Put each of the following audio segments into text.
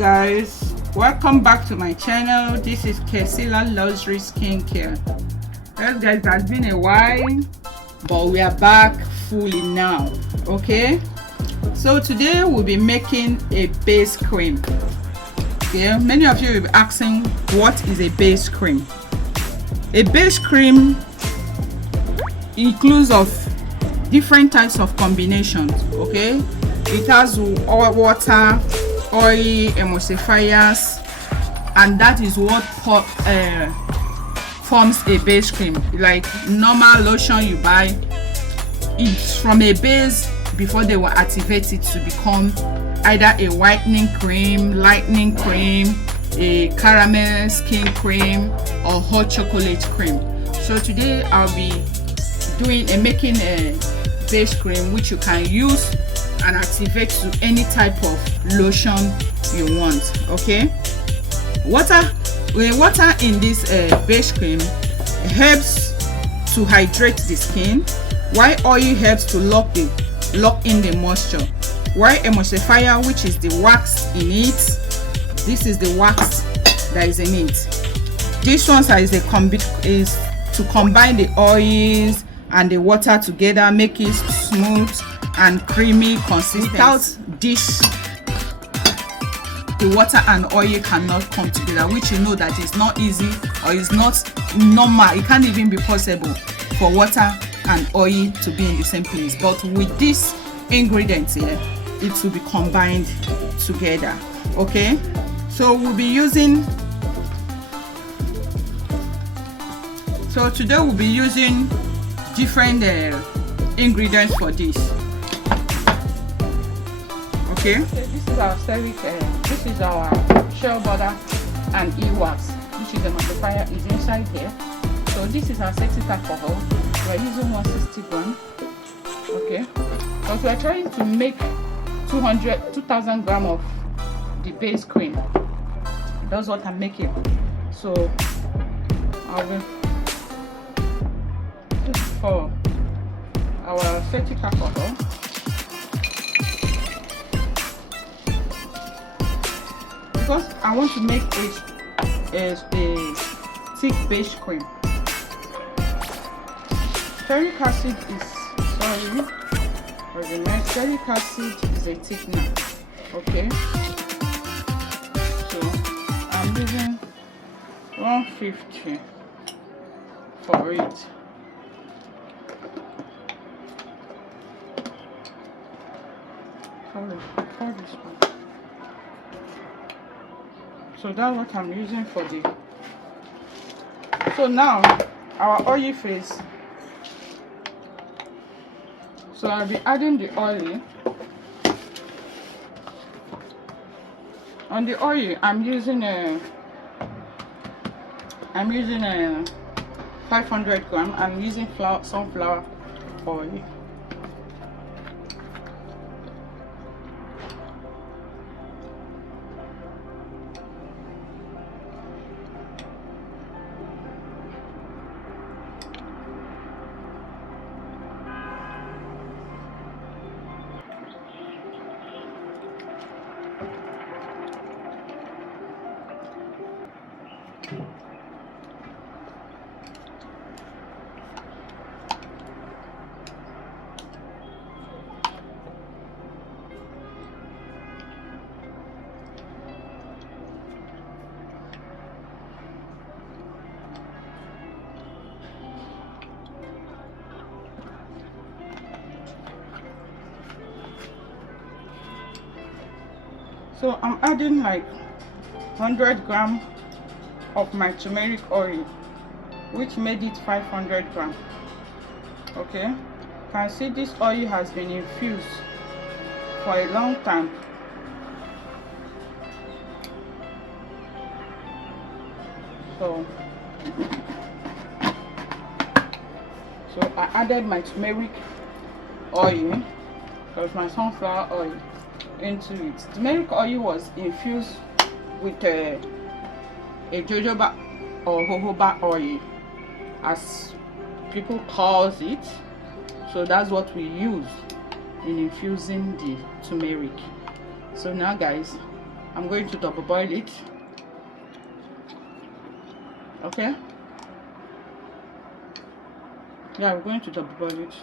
guys, welcome back to my channel. This is Kesila Luxury Skincare. Well guys, it has been a while, but we are back fully now. Okay, so today we'll be making a base cream. Okay, many of you will be asking, what is a base cream? A base cream includes of different types of combinations. Okay, it has water, oil, emulsifiers, and that is what forms a base cream. Like normal lotion you buy, it's from a base before they will activate it to become either a whitening cream, lightening cream, a caramel skin cream, or hot chocolate cream. So today I'll be making a base cream which you can use and activate to any type of lotion you want. Okay, water in this base cream helps to hydrate the skin, while oil helps to lock in the moisture, while emulsifier, which is the wax in it, this is the wax that is in it. This one is to combine the oils and the water together, make it smooth and creamy consistency. Without this, the water and oil cannot come together, which you know that is not easy or is not normal. It can't even be possible for water and oil to be in the same place. But with this ingredients here, it will be combined together. Okay, so we'll be using. So today we'll be using different ingredients for this. Okay, this is our this is our shea butter and e-wax, which is the emulsifier, is inside here. So this is our acetic alcohol. We're using 160 grams. Okay, because we're trying to make 2000 grams of the base cream. That's what I'm making. So I will for our acetic alcohol. Because I want to make a thick base cream. Uric acid is uric acid is a thickener. Okay, so I'm using 150 for it. For this one. So that's what I'm using for the. So now our oil phase. So I'll be adding the oil. On the oil, I'm using a 500 grams. I'm using sunflower oil. So I'm adding like 100 grams of my turmeric oil, which made it 500 grams. Okay, you can see this oil has been infused for a long time. So I added my turmeric oil, because my sunflower oil, into it. Turmeric oil was infused with a jojoba or jojoba oil, as people calls it. So that's what we use in infusing the turmeric. So now guys, I'm going to double boil it. Okay, yeah, we're going to double boil it.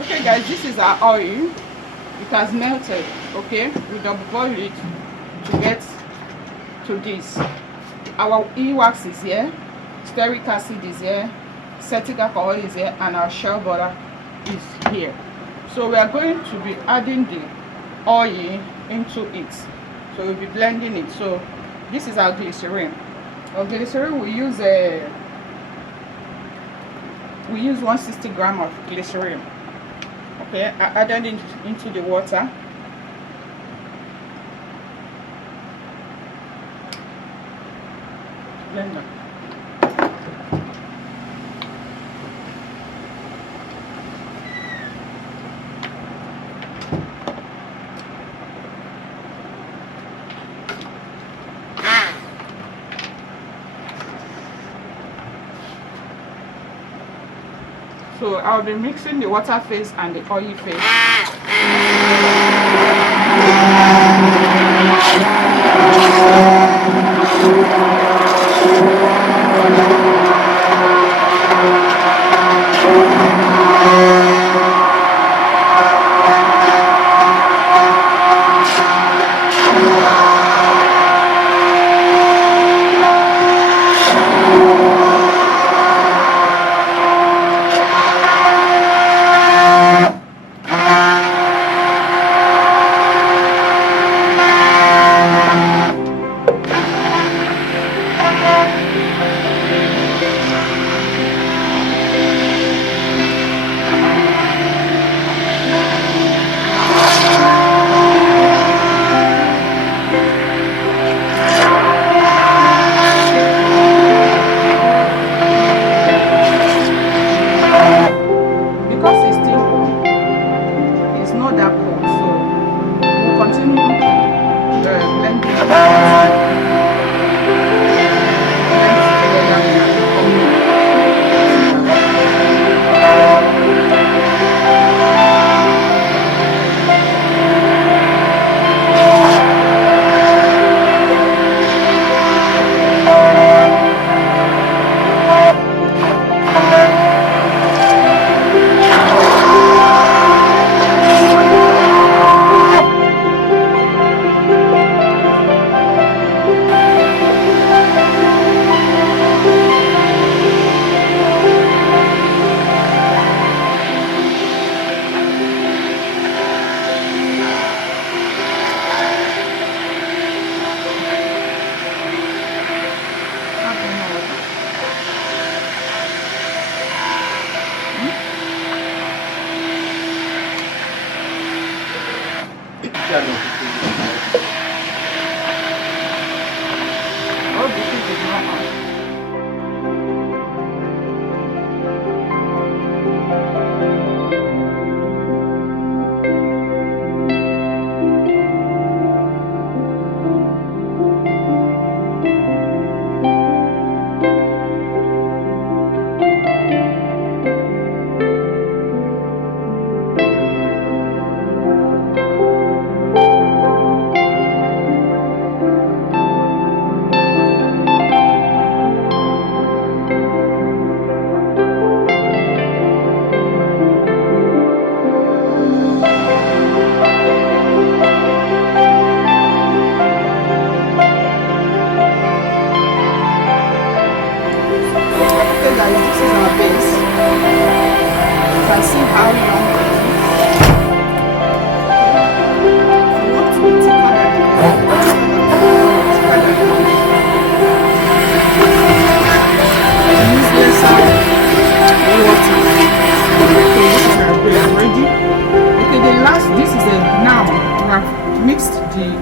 Okay guys, this is our oil. It has melted. Okay, we double boil it to get to this. Our e-wax is here, stearic acid is here, acetic alcohol is here, and our shea butter is here. So we are going to be adding the oil into it. So we'll be blending it. So this is our glycerin. Our glycerin, we use 160 grams of glycerin. Okay, I added it into the water. Blender. So I'll be mixing the water phase and the oil phase.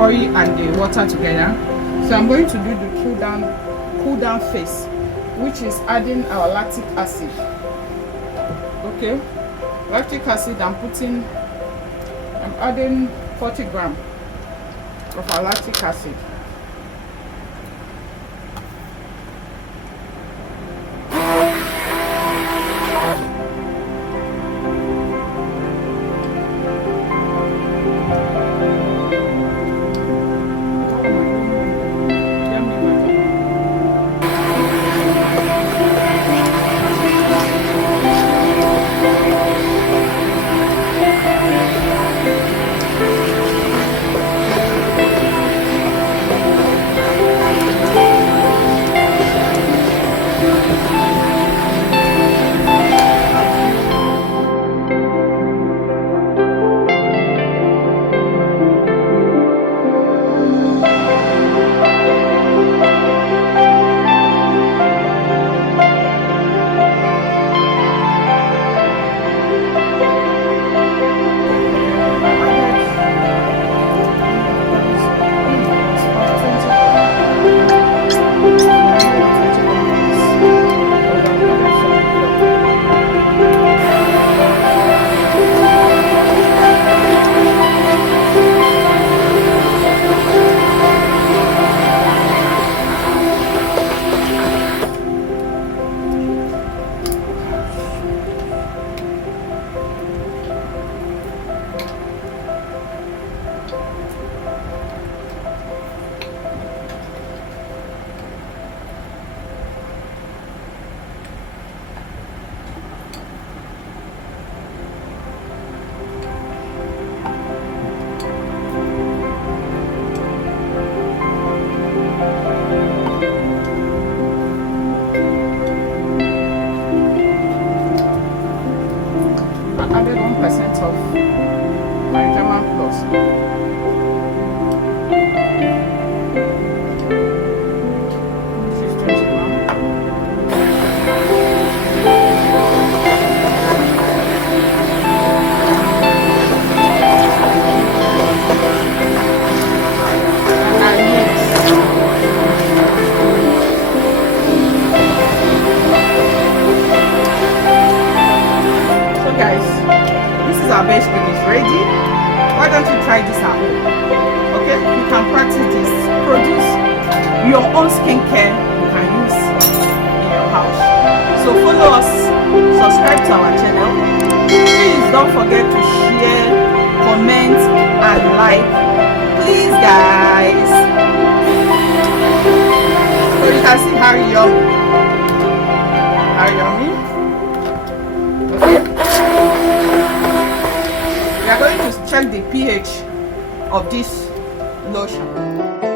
oil and the water together. So I'm going to do the cool down phase, which is adding our lactic acid. Okay, lactic acid, I'm adding 40 grams prophylactic acid. Added 1% of Marijuana Plus. This is 21. So guys, our base cream is ready. Why don't you try this at home? Okay, you can practice this. Produce your own skincare you can use in your house. So follow us, subscribe to our channel. Please don't forget to share, comment, and like. Please, guys. So you can see how yummy. Okay. We are going to check the pH of this lotion.